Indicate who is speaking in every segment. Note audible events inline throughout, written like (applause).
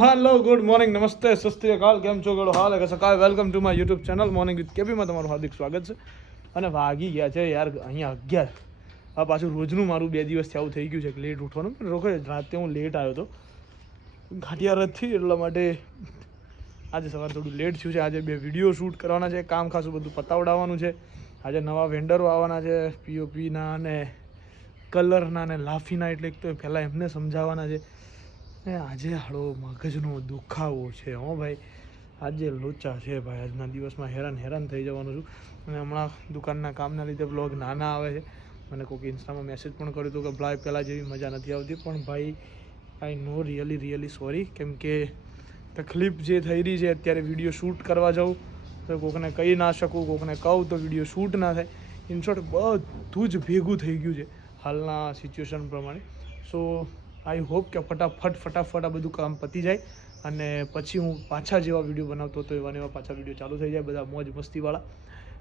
Speaker 1: હાલો good morning નમસ્તે સસ્તી કાલ કેમ છો ગળો હાલ સકાળ welcome to my YouTube channel morning with કેપીમાં તમારું હાર્દિક સ્વાગત છે. અને વાગી ગયા છે યાર, અહીંયા અગિયાર. આ પાછું રોજનું મારું બે દિવસથી આવું થઈ ગયું છે કે લેટ ઉઠવાનું. પણ રોકે, રાતે હું લેટ આવ્યો હતો ઘાટિયા રથથી એટલા માટે આજે સવારે થોડું લેટ થયું છે. આજે બે વીડિયો શૂટ કરવાના છે, કામ ખાસું બધું પતાવડાવવાનું છે. આજે નવા વેન્ડરો આવવાના છે પીઓપીના અને કલરના અને લાફીના એટલે એક તો પહેલાં એમને સમજાવવાના છે. એ આજે હાળો મગજનો દુખાવો છે, હો ભાઈ. આજે લોચા છે ભાઈ. આજના દિવસમાં હેરાન હેરાન થઈ જવાનું છું. અને હમણાં દુકાનના કામના લીધે બ્લોગ નાના આવે છે. મને કોઈક ઇન્સ્ટામાં મેસેજ પણ કર્યું હતું કે ભાઈ પહેલાં જેવી મજા નથી આવતી. પણ ભાઈ I know really really sorry કેમ કે તકલીફ જે થઈ રહી છે, અત્યારે વીડિયો શૂટ કરવા જાઉં, તો કોકને કહી ના શકું, કોકને કહું, તો વીડિયો શૂટ ના થાય. ઇન શોર્ટ બધું જ ભેગું થઈ ગયું છે, હાલના સિચ્યુએશન પ્રમાણે. સો આઈ હોપ કે ફટાફટ ફટાફટ આ બધું કામ પતી જાય અને પછી હું પાછા જેવા વીડિયો બનાવતો હતો, એવા એવા પાછા વીડિયો ચાલુ થઈ જાય, બધા મોજ મસ્તીવાળા.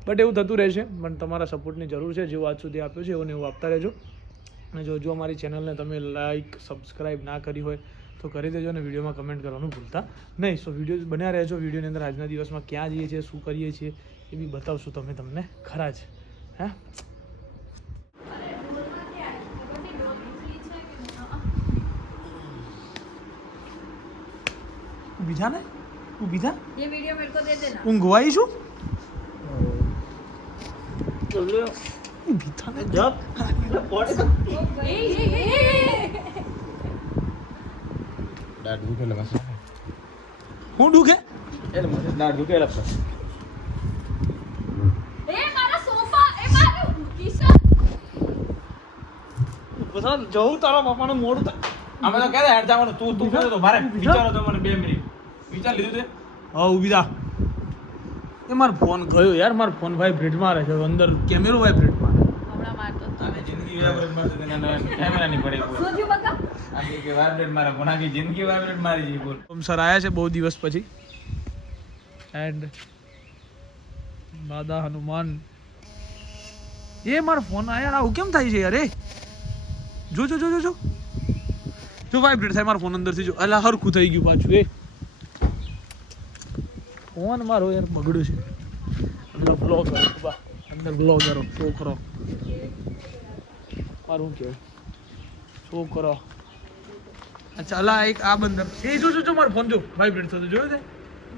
Speaker 1: બટ એવું થતું રહેશે, પણ તમારા સપોર્ટની જરૂર છે, જેવું આજ સુધી આપ્યું છે એવું એવું આપતા રહેજો. અને જો જો અમારી ચેનલને તમે લાઇક સબસ્ક્રાઇબ ના કરી હોય, તો કરી દેજો અને વિડીયોમાં કમેન્ટ કરવાનું ભૂલતા નહીં. સો વીડિયો બન્યા રહેજો વિડીયોની અંદર આજના દિવસમાં ક્યાં જઈએ છીએ, શું કરીએ છીએ, એ બી બતાવશું તમે તમને ખરા જ. હે? ઊભી થા ને ઊભી થા
Speaker 2: ये वीडियो मेरे को दे देना
Speaker 1: ઊંઘવાઈ છું ઊભી થા ને
Speaker 2: ए, ए, ए, ए,
Speaker 3: દાઢ દુખેલા પાસે
Speaker 1: હું દુખે
Speaker 3: એટલે મને દાઢ દુખેલા પાસે
Speaker 2: ए मारा सोफा ए मारू किशन
Speaker 1: બધા જવું તારા બાપાનું મોડું થાય
Speaker 3: અમે તો ક્યારે હેડ જવાનું તું તું કહેતો તો મારે વિચારો તો મને બે મિનિટ વિચાર લીધું તે?
Speaker 1: હા ઊભી થા એ મારો ફોન ગયો યાર મારો ફોન વાઇબ્રેટ મારે છે અંદર કેમેરો વાઇબ્રેટ મારે
Speaker 2: હમણાં મારતો
Speaker 3: જિંદગી કેમેરા ની પડે બોલ
Speaker 2: શું થયું બકા.
Speaker 3: આખી કે વાઇબ્રેટ મારા આખી જિંદગી વાઇબ્રેટ મારી જી બોલ.
Speaker 1: ઓમ સર આયા છે બહુ દિવસ પછી. એન્ડ દાદા હનુમાન. એ મારો ફોન આ યાર આવું કેમ થાય છે યાર એ? જો જો જો જો જો. જો વાઇબ્રેટ થાય મારો ફોન અંદરથી જો. અલા હરખું થઈ ગયું પાછું એ. ફોન મારો યાર બગડ્યો છે અંદર બ્લોગર બા અંદર બ્લોગરો છોકરો મારું શું કહેવાય છોકરો અચ્છા અલા એક આ બંદર એ જો જો જો મારો ફોન જો વાઇબ્રેટ થતો જોયો તે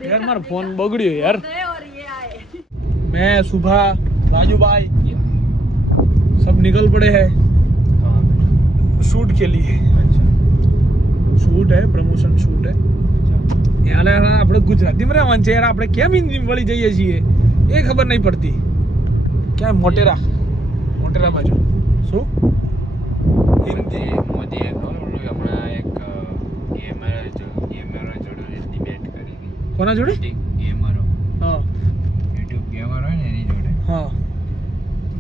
Speaker 1: યાર મારો ફોન બગડ્યો યાર
Speaker 2: गए और ये आए
Speaker 1: मैं सुबह राजू भाई सब निकल पड़े हैं शूट के लिए શૂટ હે પ્રમોશન શૂટ હે એટલે આપણે ગુજરાતીમાં રહેવાનું છે. યાર આપણે કેમ હિન્દી વળી જઈએ છીએ? એ ખબર નહીં પડતી. ક્યાં મોટેરા? મોટેરા બાજુ. શું?
Speaker 3: હિન્દી મોદીએ ખબર એક એ મારા
Speaker 1: કોના જોડે?
Speaker 3: એ મારો
Speaker 1: હા.
Speaker 3: યુટ્યુબ ગેમર હોય ને એની જોડે.
Speaker 1: હા.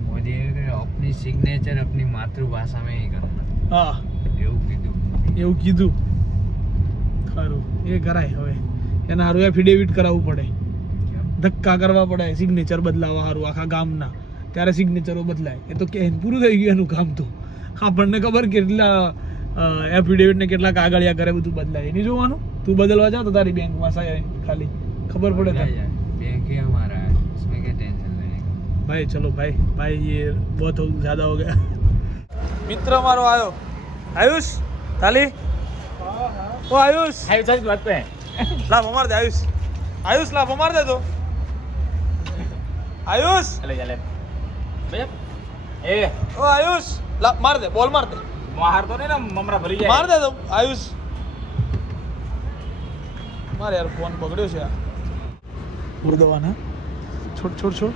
Speaker 3: મોદીએ આપની સિગ્નેચર આપની માતૃભાષામાં એ કરવાના
Speaker 1: હા.
Speaker 3: એવું કીધું.
Speaker 1: એવું કીધું. ખરું એ કરાય હવે એના હારું એફિડેવિટ કરાવવું પડે
Speaker 3: કેમ
Speaker 1: ધક્કા કરવા પડે સિગ્નેચર બદલાવા સારું આખા ગામના ત્યારે સિગ્નેચરો બદલાય એ તો કે પૂરું થઈ ગયું એનું કામ તો આપણને ખબર કેટલા એફિડેવિટ ને કેટલા કાગળિયા કરે બધું બદલાય એની જોવાનું તું બદલવા જાવ તો તારી બેંકમાં સાહેબ ખાલી ખબર પડે તને.
Speaker 3: बैंक ही हमारा है उसमें क्या टेंशन लेने का
Speaker 1: ભાઈ ચલો ભાઈ ભાઈ ये बहुत हो ज्यादा हो गया મિત્ર મારો આવ્યો આયુષ તાલી ઓ આયુષ
Speaker 3: हाय सच बात पे
Speaker 1: લાભ અમાર દે આયુષ આયુષ લાભ અમાર દે તો આયુષ
Speaker 3: चले चले भैया ए
Speaker 1: ઓ આયુષ લાભ માર દે બોલ માર દે
Speaker 3: मार तो नहीं ना ममरा भरी
Speaker 1: માર દે તો આયુષ મારે યાર ફોન બગડ્યો છે આ મુર્દવાના છોડ છોડ છોડ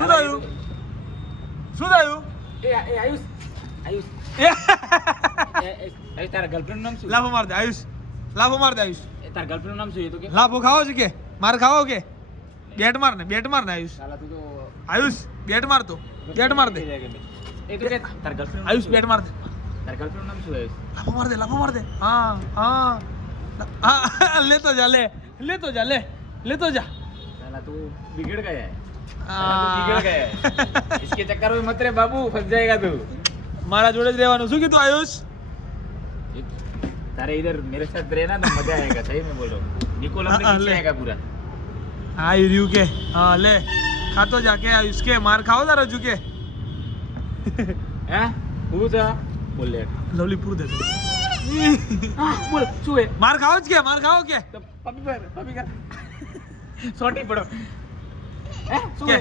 Speaker 1: શું થયું? શું થયું? એ
Speaker 3: આયુષ. આયુષ. તારા ગર્લફ્રેન્ડ નામ શું?
Speaker 1: લાફો માર દે આયુષ. લાફો માર દે આયુષ.
Speaker 3: તારા ગર્લફ્રેન્ડ નામ શું? એ તો કે
Speaker 1: લાફો ખાવો છે કે? માર ખાવો કે? બેટ માર ને બેટ માર ને આયુષ. આયુષ બેટ માર તો. બેટ માર દે. આયુષ બેટ માર દે.
Speaker 3: તાર ગર્લફ્રેન્ડ નામ શું આયુષ?
Speaker 1: લાફો માર દે લાફો હા હા. હા (laughs) લેતો જા લે. લેતો જા લે. લેતો જા.
Speaker 3: તું બિગડ ગયા गया है
Speaker 1: આ.
Speaker 3: साला तू बिगड़ गया है इसके चक्कर में मत रे बाबू फंस जाएगा तू
Speaker 1: મારા જોડે જ રહેવાનું શું કીધું આયુષ
Speaker 3: तारे इधर मेरे साथ रहना ना मजा आएगा सही में बोलो निकोल अपने
Speaker 1: हाँ,
Speaker 3: पीछे
Speaker 1: ले।
Speaker 3: आएगा पूरा
Speaker 1: હા એ રહ્યું કે હા લે ખાતો જા કે આયુષ કે માર ખાવો તારો રજુ કે
Speaker 3: हैं पूछा बोल ले
Speaker 1: લવલી પૂર દે તું.
Speaker 3: हाँ बोल શું है
Speaker 1: માર ખાવો જ કે માર ખાવો કે
Speaker 3: तो पपी पर पपी कर सोटी पड़ो हैं શું
Speaker 1: કે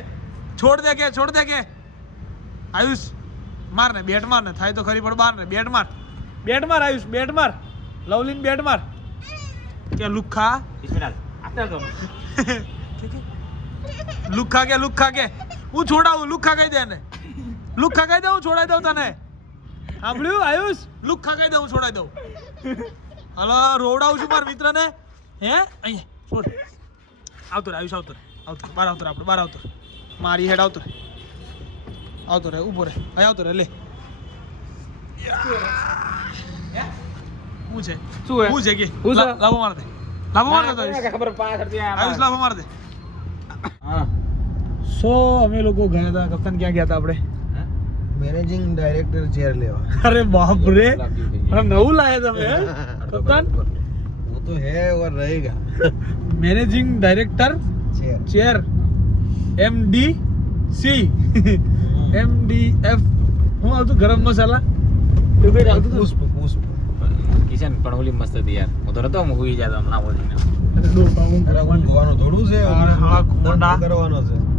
Speaker 1: છોડ દે કે છોડ દે કે? આયુષ માર ને બેટ માર ને થાય તો ખરી પણ બાર ને બેટ માર. બેટ માર આયુષ બેટ માર. લવલીન બેટ માર. કે લુખા? લુખા કે લુખા કે? હું છોડાવું લુખા કહી દે ને લુખા કહી દઉં છોડાઈ દઉં તને. સાંભળ્યું આયુષ? લુખા કહી દઉં છોડાઈ દઉં. હલો રોવડાવું છું મારા મિત્રને. હે? અહીંયા છોડ. આવતો રે આવતો રે. આવતો બાર આવતો આપણે બાર આવતો મારી હેડ આવતો આવતો રહે ઊભો રહે. અહીં આવતો રહે લે. અમે લોકો ગયા હતા કપ્તાન ક્યાં ગયા હતા આપણે?
Speaker 4: મેનેજિંગ ડાયરેક્ટર ચેર લેવા.
Speaker 1: અરે બાપ રે નવું લાયા તમે કપ્તાન?
Speaker 4: વો તો હે
Speaker 1: રહેગા managing
Speaker 4: director
Speaker 1: chair M D C M D F હું આવતું ગરમ મસાલા? એવું કઈ આવતું
Speaker 4: પુષ્પ પુષ્પ.
Speaker 3: કિશન પણ ઓલી મસ્ત હતી યાર. હું તો રતો હું હુઈ જાતો હમણાં બોલીને.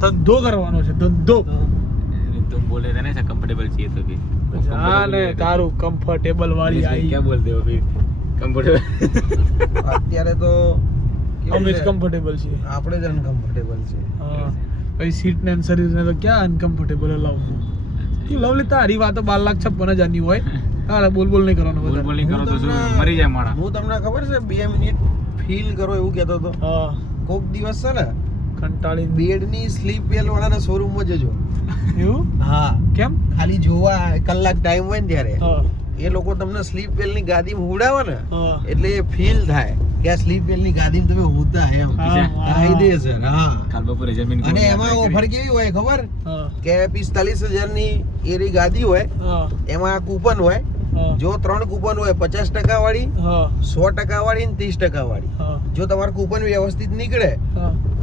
Speaker 4: ધંધો કરવાનો છે.
Speaker 1: ધંધો
Speaker 3: તું બોલે તને છે કમ્ફર્ટેબલ છીએ તો બી.
Speaker 1: હા ને તારું કમ્ફર્ટેબલ વાળી આવી
Speaker 3: ક્યાં બોલ દેવો બી?
Speaker 4: કમ્ફર્ટેબલ અત્યારે તો
Speaker 1: અમે જ કમ્ફર્ટેબલ છીએ.
Speaker 4: આપણે જ અનકમ્ફર્ટેબલ
Speaker 1: છીએ. પછી સીટ ને શરીર ને તો ક્યાં અનકમ્ફર્ટેબલ લાવવું તું લવલી તારી વાતો બાર લાખ છપ્પન હજારની હોય. તારે બોલ બોલ નહીં કરવાનું
Speaker 3: બોલ બોલ
Speaker 4: નહીં
Speaker 3: કરો
Speaker 4: તો
Speaker 3: મરી જાય માણા
Speaker 4: હું તમને ખબર છે બે મિનિટ ફીલ કરો એવું કહેતો હતો. કોક દિવસ છે ને
Speaker 1: કંટાળી
Speaker 4: બેડની સ્લીપ વેલ વાળાના શોરૂમમાં જજો.
Speaker 1: એવું?
Speaker 4: હા.
Speaker 1: કેમ?
Speaker 4: ખાલી જોવા કલાક ટાઈમ હોય ને ત્યારે.
Speaker 1: હા.
Speaker 4: એ લોકો તમને સ્લીપ વેલની ગાદીમાં હુવડાવે ને એટલે એ ફીલ થાય કે આ સ્લીપ વેલની ગાદીમાં તમે ઉડતા એમ.
Speaker 1: હા, હા.
Speaker 4: કાયદેસર હા.
Speaker 3: કાલ બપોરે જમીન
Speaker 4: અને એમાં ઓફર કેવી હોય ખબર? કે પિસ્તાલીસ હજારની એરી ગાદી હોય
Speaker 1: હા.
Speaker 4: એમાં કૂપન હોય જો ત્રણ કૂપન હોય પચાસ ટકા વાળી સો ટકા વાળી ને ત્રીસ ટકા વાળી જો તમારું કૂપન વ્યવસ્થિત નીકળે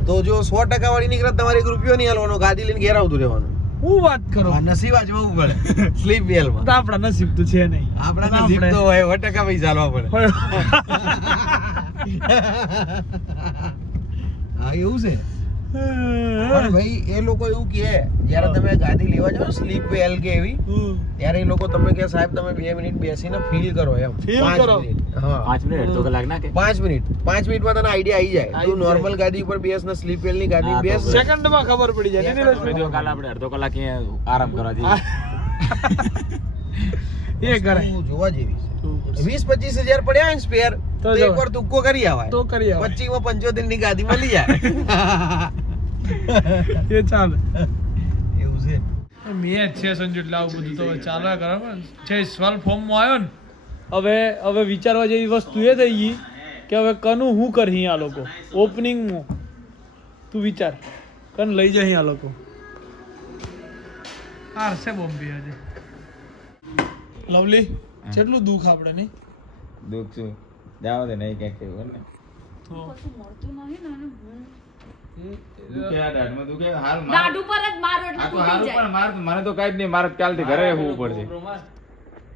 Speaker 4: તો જો સો ટકા વાળી નીકળે તમારે એક રૂપિયો નહીં હાલવાનો ગાદી લઈને ઘેર આવતું રહેવાનું.
Speaker 1: હું વાત કરો?
Speaker 4: આ નસીબ આજમાવું પડે. સ્લીપ વેલમાં
Speaker 1: તો આપણા નસીબ તો છે નહીં.
Speaker 4: આપણા નસીબ તો હોય સો ટકા પૈસા ચાલવા પડે. હા એવું છે. ભાઈ એ લોકો એવું કહે જ્યારે તમે ગાડી લેવા જાઓ સ્લીપ વેલ કે એવી ત્યારે એ લોકો તમને કહે સાહેબ તમે બે મિનિટ બેસીને ફીલ કરો એમ. ફીલ
Speaker 1: કરો.
Speaker 3: પાંચ મિનિટ અડધો કલાક ના કે?
Speaker 4: પાંચ મિનિટ. પાંચ મિનિટમાં તને આઈડિયા આવી જાય. તું નોર્મલ ગાડી ઉપર બેસ ને સ્લીપ વેલની ગાડી બેસ.
Speaker 1: સેકન્ડમાં ખબર પડી જાય
Speaker 3: કાલે આપણે અડધો કલાક આરામ કરવા જઈએ. (laughs)
Speaker 1: એ કરાય
Speaker 4: જોવા જેવી છે. વીસ પચીસ હજાર પડ્યા ને સ્પેર
Speaker 1: તો.
Speaker 4: એકવાર તુક્કો કરી આવાય.
Speaker 1: તો કરી આવાય.
Speaker 4: પચીસમાં પંચોતેરની ગાડી મળી જાય (laughs)
Speaker 1: એ ચાલે.
Speaker 4: એવું છે.
Speaker 1: મેચ છે સંજુ એટલે આવું બધું તો હવે બરાબર. છે સ્વલ ફોર્મમાં આવ્યો ને. હવે હવે વિચારવા જેવી વસ્તુ એ થઈ ગઈ કે હવે કનું હું કરી આ લોકો? ઓપનિંગમાં તું વિચાર. કન લઈ જાય આ લોકો. હારશે બોમ્બે આજે. લવલી કેટલું દુઃખ આપણે નહીં.
Speaker 3: દુઃખ શું? જાવ દે નહીં ક્યાંક એવું ને?
Speaker 1: તો
Speaker 2: મળતું નહીં ને
Speaker 3: મને તો કાંઈ જ નહીં મારે કાલથી ઘરે હોવું પડશે.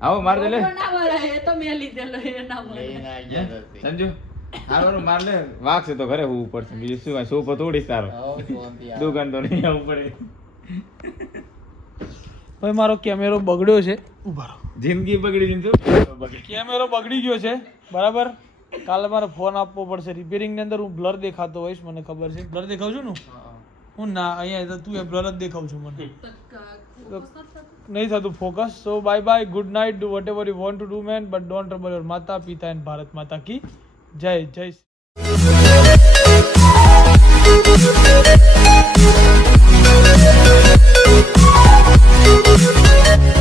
Speaker 3: આવો માર લે.
Speaker 2: લોકો ના મળે, એ તો મેં લીધેલો, એ ના મળે.
Speaker 3: સંજુ હારું માર લે. વાગશે તો ઘરે હોવું પડશે બીજું શું સોફો તોડીશ તારો. દુકાન તો નહીં આવવું પડે.
Speaker 1: હવે મારો કેમેરો બગડ્યો છે. ઊભા
Speaker 3: જિંદગી બગડી જિંદગી બગડી.
Speaker 1: કેમેરો બગડી ગયો છે. બરાબર? કાલે મારે ફોન આપવો પડશે. રિપેરિંગની અંદર હું બ્લર દેખાતો હોઈશ મને ખબર છે. બ્લર દેખાવ છું ને? હું? ના અહીંયા તો તું એ બ્લર જ દેખાવ છું મને. નહીં થતું focus so bye bye good night do whatever you want to do man but don't trouble your માતા પિતા એન્ડ ભારત માતા કી જય જય Música